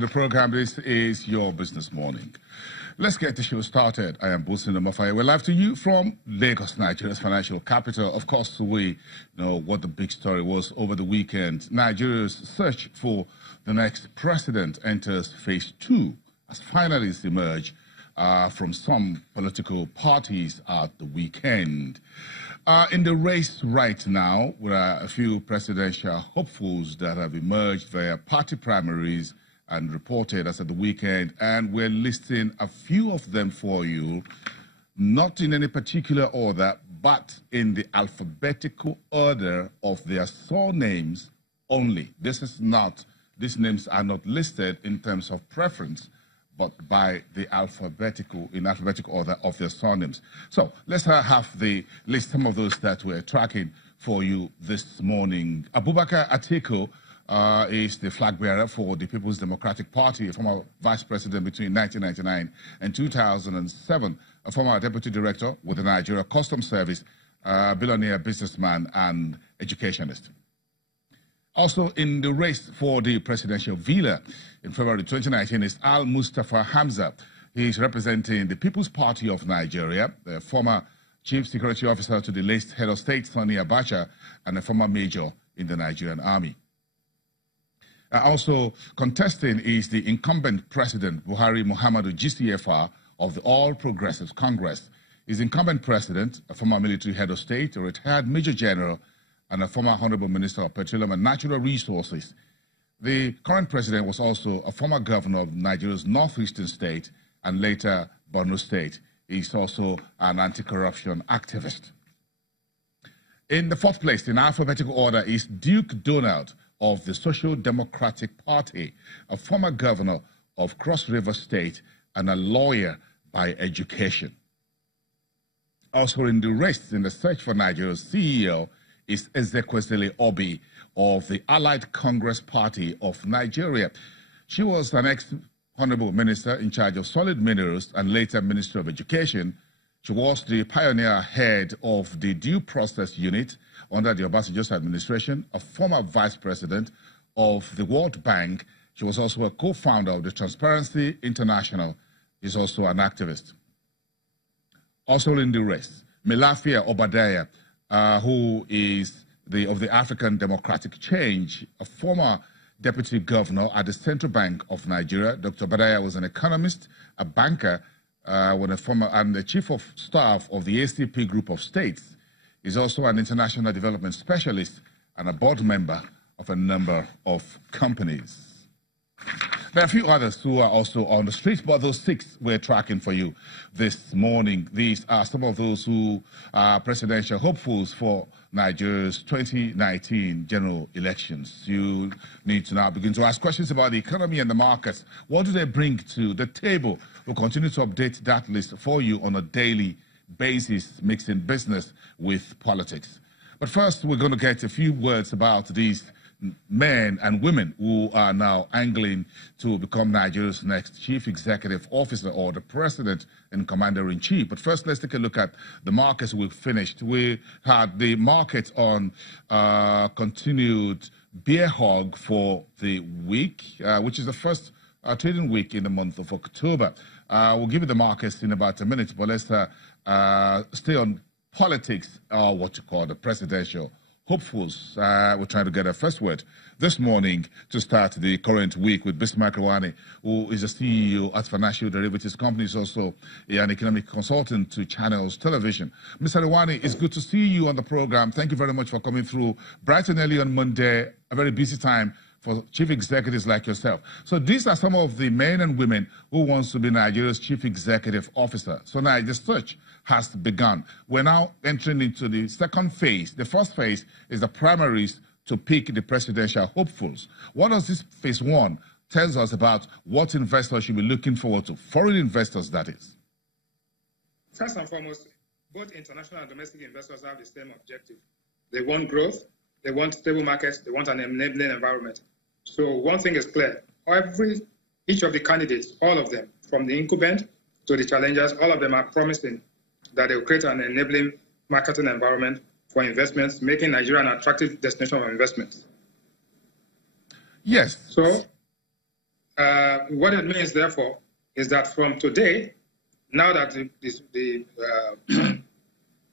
to the program. This is Your Business Morning. Let's get the show started. I am Busin Omofaye. We're live to you from Lagos, Nigeria's financial capital. Of course, we know what the big story was over the weekend. Nigeria's search for the next president enters phase 2 as finalists emerge from some political parties at the weekend. In the race right now, there are a few presidential hopefuls that have emerged via party primaries and reported as at the weekend, and we're listing a few of them for you, not in any particular order, but in the alphabetical order of their surnames only. These names are not listed in terms of preference, but by the alphabetical order of their surnames. So let's have the list, some of those that we're tracking for you this morning. Abubakar Atiku is the flag bearer for the People's Democratic Party, a former vice president between 1999 and 2007, a former deputy director with the Nigeria Customs Service, billionaire businessman and educationist. Also in the race for the presidential villa in February 2019 is Al Mustafa Hamza. He is representing the People's Party of Nigeria, the former chief security officer to the late head of state, Sani Abacha, and a former major in the Nigerian army. Also contesting is the incumbent president, Buhari Muhammadu GCFR of the All Progressives Congress. His incumbent president, a former military head of state, a retired major general, and a former Honorable Minister of Petroleum and Natural Resources. The current president was also a former governor of Nigeria's northeastern state and later Borno State. He's also an anti-corruption activist. In the fourth place, in alphabetical order, is Duke Donald of the Social Democratic Party, a former governor of Cross River State and a lawyer by education. Also in the race in the search for Nigeria's CEO is Ezekwesili Obi of the Allied Congress Party of Nigeria. She was an ex-honorable minister in charge of solid minerals and later Minister of Education. She was the pioneer head of the due process unit under the Obasanjo's administration, a former vice president of the World Bank. She was also a co-founder of the Transparency International. She's also an activist. Also in the race, Melafia Obadiah, who is of the African Democratic Change, a former deputy governor at the Central Bank of Nigeria. Dr. Obadiah was an economist, a banker, and the chief of staff of the ACP group of states. He's also an international development specialist and a board member of a number of companies. There are a few others who are also on the street, but those 6 we're tracking for you this morning. These are some of those who are presidential hopefuls for Nigeria's 2019 general elections. You need to now begin to ask questions about the economy and the markets. What do they bring to the table? We'll continue to update that list for you on a daily basis, mixing business with politics. But first, we're going to get a few words about these men and women who are now angling to become Nigeria's next chief executive officer or the president and commander-in-chief. But first, let's take a look at the markets we've finished. We had the market on continued bear hug for the week, which is the first trading week in the month of October. We'll give you the markets in about a minute, but let's stay on politics, what you call the presidential hopefuls. We're trying to get a first word this morning to start the current week with Bismarck Rwani, who is the CEO at Financial Derivatives Company. He's also an economic consultant to Channels Television. Mr. Rwani, it's good to see you on the program. Thank you very much for coming through bright and early on Monday, a very busy time for chief executives like yourself. So these are some of the men and women who wants to be Nigeria's chief executive officer. So now the search has begun. We're now entering into the second phase. The first phase is the primaries to pick the presidential hopefuls. What does this phase 1 tells us about what investors should be looking forward to? Foreign investors, that is. First and foremost, both international and domestic investors have the same objective. They want growth, they want stable markets, they want an enabling environment. So one thing is clear. Each of the candidates, all of them, from the incumbent to the challengers, all of them are promising that they will create an enabling marketing environment for investments, making Nigeria an attractive destination of investments. Yes. So What it means, therefore, is that from today, now that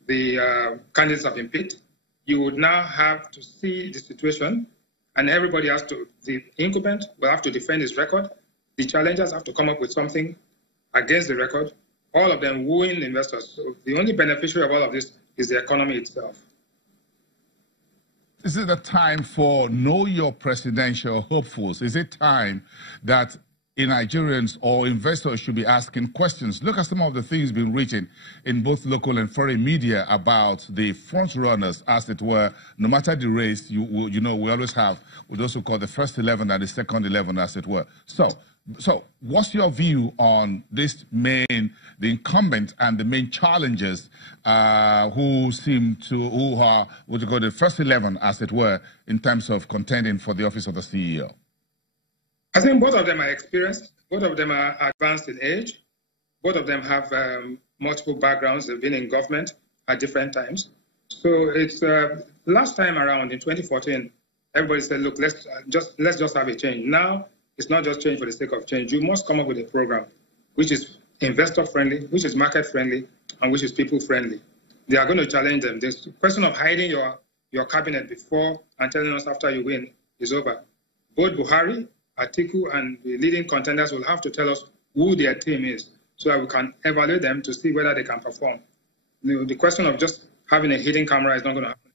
the candidates have been picked, you would now have to see the situation, and everybody has to, the incumbent will have to defend his record, the challengers have to come up with something against the record, all of them wooing investors. So the only beneficiary of all of this is the economy itself. Is it a time for know your presidential hopefuls? Is it time that Nigerians or investors should be asking questions? Look at some of the things being written in both local and foreign media about the front runners, as it were. No matter the race, you know, we always have those who call the first 11 and the second 11, as it were. So what's your view on this the incumbent and the main challengers who are what you call the first 11, as it were, in terms of contending for the office of the CEO? I think both of them are experienced. Both of them are advanced in age. Both of them have multiple backgrounds. They've been in government at different times. So it's last time around in 2014, everybody said, look, let's just have a change. Now, it's not just change for the sake of change. You must come up with a program which is investor-friendly, which is market-friendly, and which is people-friendly. They are going to challenge them. The question of hiding your cabinet before and telling us after you win is over. Both Buhari, Atiku, and the leading contenders will have to tell us who their team is so that we can evaluate them to see whether they can perform. The question of just having a hidden camera is not going to happen.